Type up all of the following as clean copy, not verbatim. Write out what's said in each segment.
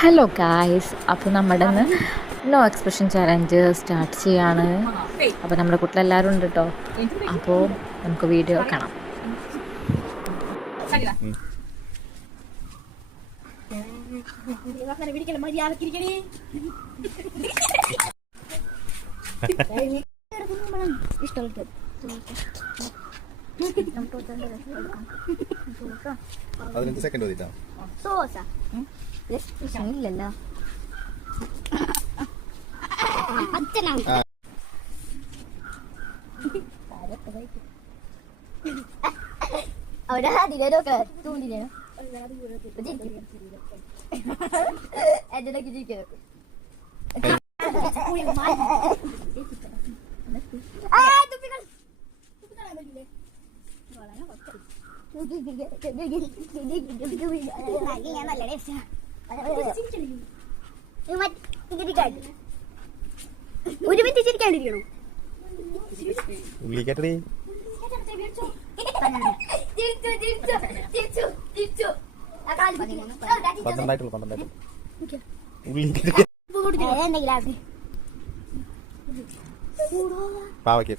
Hello guys, അപ്പോൾ നമ്മുടെ ഇന്ന് നോ എക്സ്പ്രഷൻ ചാലഞ്ച് സ്റ്റാർട്ട് ചെയ്യാണ്. അപ്പോൾ നമ്മുടെ കുട്ടിലെല്ലാവരും ഉണ്ട് കേട്ടോ. അപ്പോൾ നമുക്ക് വീഡിയോ കാണാം. ഇല്ലല്ലോ അവിടെ അതിലൊക്കെ തൂണ്ടില്ലോ എന്തൊക്കെ ചിരിക്കും. ഒരു മിനിറ്റ് ചിരിക്കാണ്ടിരിക്കണോ? പാവയ്ക്ക്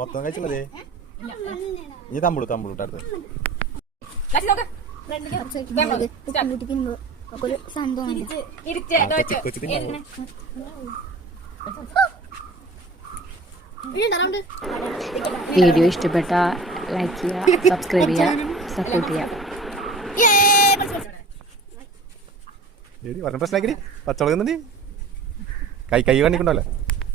മൊത്തം കഴിച്ചല്ലേ? ഈ തമ്പുളു അടുത്ത് വീഡിയോ ഇഷ്ടപ്പെട്ട ലൈക്ക് ചെയ്യുക, സബ്സ്ക്രൈബ് ചെയ്യുക, സപ്പോർട്ട് ചെയ്യുക. പ്രശ്നമാക്കി പച്ചവളകുന്നുണ്ട് കൈ കാണിക്കണ്ടല്ലേ.